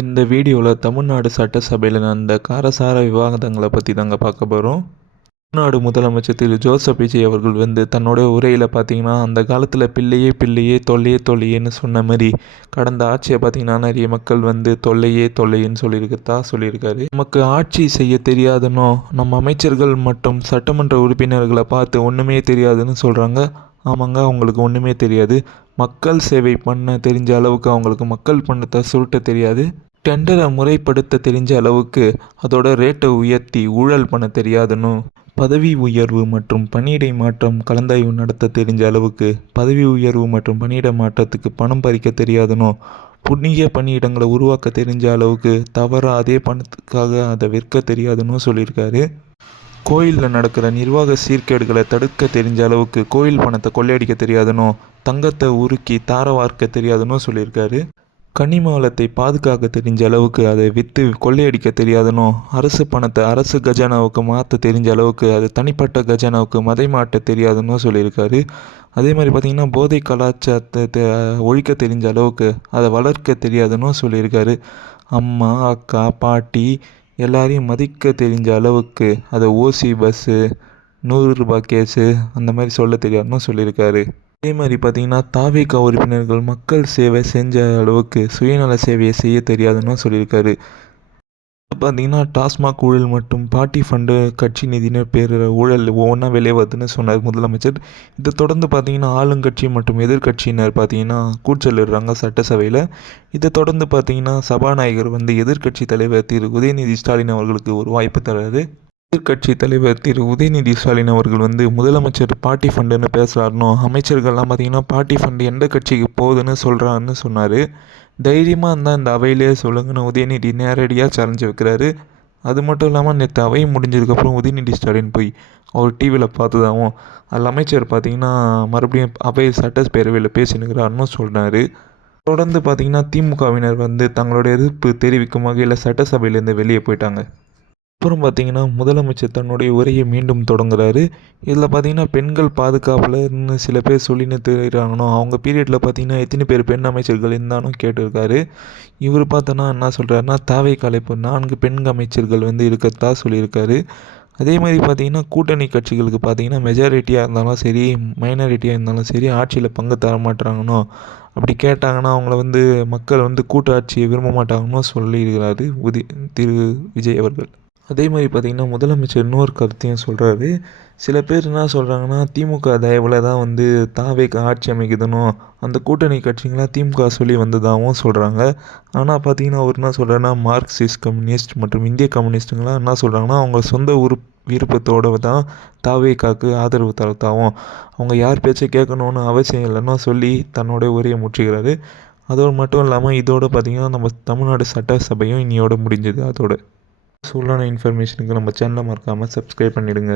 இந்த வீடியோவில் தமிழ்நாடு சட்டசபையில் நடந்த காரசார விவாதங்களை பற்றி தாங்க பார்க்க போகிறோம். தமிழ்நாடு முதலமைச்சர் திரு ஜோசப் விஜய் அவர்கள் தன்னோட உரையில் பார்த்தீங்கன்னா, அந்த காலத்தில் பிள்ளையே பிள்ளையே தொல்லையே தொல்லையேன்னு சொன்ன மாதிரி கடந்த ஆட்சியை பார்த்தீங்கன்னா நிறைய மக்கள் தொல்லையே தொல்லையேன்னு சொல்லியிருக்காரு. நமக்கு ஆட்சி செய்ய தெரியாதுன்னோ நம்ம அமைச்சர்கள் மற்றும் சட்டமன்ற உறுப்பினர்களை பார்த்து ஒன்றுமே தெரியாதுன்னு சொல்கிறாங்க. ஆமாங்க, அவங்களுக்கு ஒன்றுமே தெரியாது. மக்கள் சேவை பண்ண தெரிஞ்ச அளவுக்கு அவங்களுக்கு மக்கள் பணத்தை சுருட்ட தெரியாது. டெண்டரை முறைப்படுத்த தெரிஞ்ச அளவுக்கு அதோட ரேட்டை உயர்த்தி ஊழல் பண்ண தெரியாதுன்னு, பதவி உயர்வு மற்றும் பணியிடை மாற்றம் கலந்தாய்வு நடத்த தெரிஞ்ச அளவுக்கு பதவி உயர்வு மற்றும் பணியிட மாற்றத்துக்கு பணம் பறிக்க தெரியாதுன்னு, புண்ணிய பணியிடங்களை உருவாக்க தெரிஞ்ச அளவுக்கு தவறாக அதே பணத்துக்காக அதை விற்க தெரியாதுன்னு சொல்லியிருக்காரு. கோயிலில் நடக்கிற நிர்வாக சீர்கேடுகளை தடுக்க தெரிஞ்ச அளவுக்கு கோயில் பணத்தை கொள்ளையடிக்க தெரியாதுன்னு, தங்கத்தை உருக்கி தார வார்க்க தெரியாதுன்னு சொல்லியிருக்காரு. கனிம வளத்தை பாதுகாக்க தெரிஞ்ச அளவுக்கு அதை விற்று கொள்ளையடிக்க தெரியாதுன்னு, அரசு பணத்தை அரசு கஜானாவுக்கு மாற்ற தெரிஞ்ச அளவுக்கு அது தனிப்பட்ட கஜானாவுக்கு மதை மாட்ட தெரியாதுன்னு சொல்லியிருக்காரு. அதே மாதிரி பார்த்திங்கன்னா, போதை கலாச்சாரத்தை ஒழிக்க தெரிஞ்ச அளவுக்கு அதை வளர்க்க தெரியாதுன்னு சொல்லியிருக்காரு. அம்மா, அக்கா, பாட்டி எல்லாரையும் மதிக்க தெரிஞ்ச அளவுக்கு அதை ஓசி பஸ்ஸு, 100 ரூபாய் கேஸு அந்த மாதிரி சொல்ல தெரியாதுன்னு சொல்லியிருக்காரு. அதே மாதிரி பார்த்திங்கன்னா, தாவேகா உறுப்பினர்கள் மக்கள் சேவை செஞ்ச அளவுக்கு சுயநல சேவையை செய்ய தெரியாதுன்னு சொல்லியிருக்காரு. பார்த்திங்கன்னா, டாஸ்மாக் ஊழல் மற்றும் பார்ட்டி ஃபண்டு கட்சி நிதியினர் பேர் ஊழல் ஒவ்வொன்றா வெளியே வருதுன்னு சொன்னார் முதலமைச்சர். இதை தொடர்ந்து பார்த்திங்கன்னா, ஆளுங்கட்சி மற்றும் எதிர்கட்சியினர் பார்த்திங்கன்னா கூச்சலிடுறாங்க சட்டசபையில். இதை தொடர்ந்து பார்த்திங்கன்னா, சபாநாயகர் எதிர்கட்சி தலைவர் திரு உதயநிதி ஸ்டாலின் அவர்களுக்கு ஒரு வாய்ப்பு தராரு. எதிர்கட்சி தலைவர் திரு உதயநிதி ஸ்டாலின் அவர்கள் முதலமைச்சர் பார்ட்டி ஃபண்டுன்னு பேசுகிறாருனோ, அமைச்சர்கள்லாம் பார்த்திங்கன்னா பார்ட்டி ஃபண்டு எந்த கட்சிக்கு போகுதுன்னு சொல்கிறான்னு சொன்னார். தைரியமாக இருந்தால் இந்த அவையிலே சொல்லுங்கன்னு உதயநிதி நேரடியாக சேலஞ்சு வைக்கிறாரு. அது மட்டும் இல்லாமல் நேற்று அவை முடிஞ்சதுக்கப்புறம் உதயநிதி ஸ்டாலின் போய் அவர் டிவியில் பார்த்ததாகவும் அதில் அமைச்சர் பார்த்திங்கன்னா மறுபடியும் அவை சட்டப்பேரவையில் பேசினுக்கிறாருன்னு சொன்னார். தொடர்ந்து பார்த்திங்கன்னா, திமுகவினர் தங்களுடைய எதிர்ப்பு தெரிவிக்கும் வகையில் சட்டசபையிலேருந்து வெளியே போயிட்டாங்க. அப்புறம் பார்த்திங்கன்னா, முதலமைச்சர் தன்னுடைய உரையை மீண்டும் தொடங்குறாரு. இதில் பார்த்திங்கன்னா, பெண்கள் பாதுகாப்புலன்னு சில பேர் சொல்லின்னு தெரிகிறாங்கன்னோ, அவங்க பீரியடில் பார்த்திங்கன்னா எத்தனை பேர் பெண் அமைச்சர்கள் இருந்தானோ கேட்டிருக்காரு. இவர் பார்த்தோன்னா என்ன சொல்கிறாருன்னா, தாவேக்கால இப்போ 4 பெண் அமைச்சர்கள் இருக்கத்தா சொல்லியிருக்காரு. அதே மாதிரி பார்த்திங்கன்னா, கூட்டணி கட்சிகளுக்கு பார்த்திங்கன்னா மெஜாரிட்டியாக இருந்தாலும் சரி, மைனாரிட்டியாக இருந்தாலும் சரி, ஆட்சியில் பங்கு தர மாட்டுறாங்கன்னோ, அப்படி கேட்டாங்கன்னா அவங்கள மக்கள் கூட்டாட்சியை விரும்ப மாட்டாங்கன்னு சொல்லியிருக்கிறாரு திரு விஜய் அவர்கள். அதே மாதிரி பார்த்திங்கன்னா, முதலமைச்சர் இன்னொரு கருத்தையும் சொல்கிறாரு. சில பேர் என்ன சொல்கிறாங்கன்னா, திமுக தயவில் தான் தாவேக்கு ஆட்சி அமைக்குதுன்னு அந்த கூட்டணி கட்சிங்களாம் திமுக சொல்லி வந்ததாகவும் சொல்கிறாங்க. ஆனால் பார்த்திங்கன்னா, அவர் என்ன சொல்கிறாருன்னா, மார்க்சிஸ்ட் கம்யூனிஸ்ட் மற்றும் இந்திய கம்யூனிஸ்ட்டுங்களாம் என்ன சொல்கிறாங்கன்னா, அவங்க சொந்த விருப்பத்தோடு தான் தாவேக்காவுக்கு ஆதரவு தரத்தாகவும் அவங்க யார் பேச்சை கேட்கணுன்னு அவசியம் இல்லைன்னா சொல்லி தன்னோட உரையை முற்றுகிறாரு. அதோடு மட்டும் இல்லாமல் இதோடு பார்த்திங்கன்னா, நம்ம தமிழ்நாடு சட்டசபையும் இன்னையோடு முடிஞ்சது. அதோட சூடான இன்ஃபர்மேஷனுக்கு நம்ம சேனலை மறக்காமல் சப்ஸ்கிரைப் பண்ணிவிடுங்க.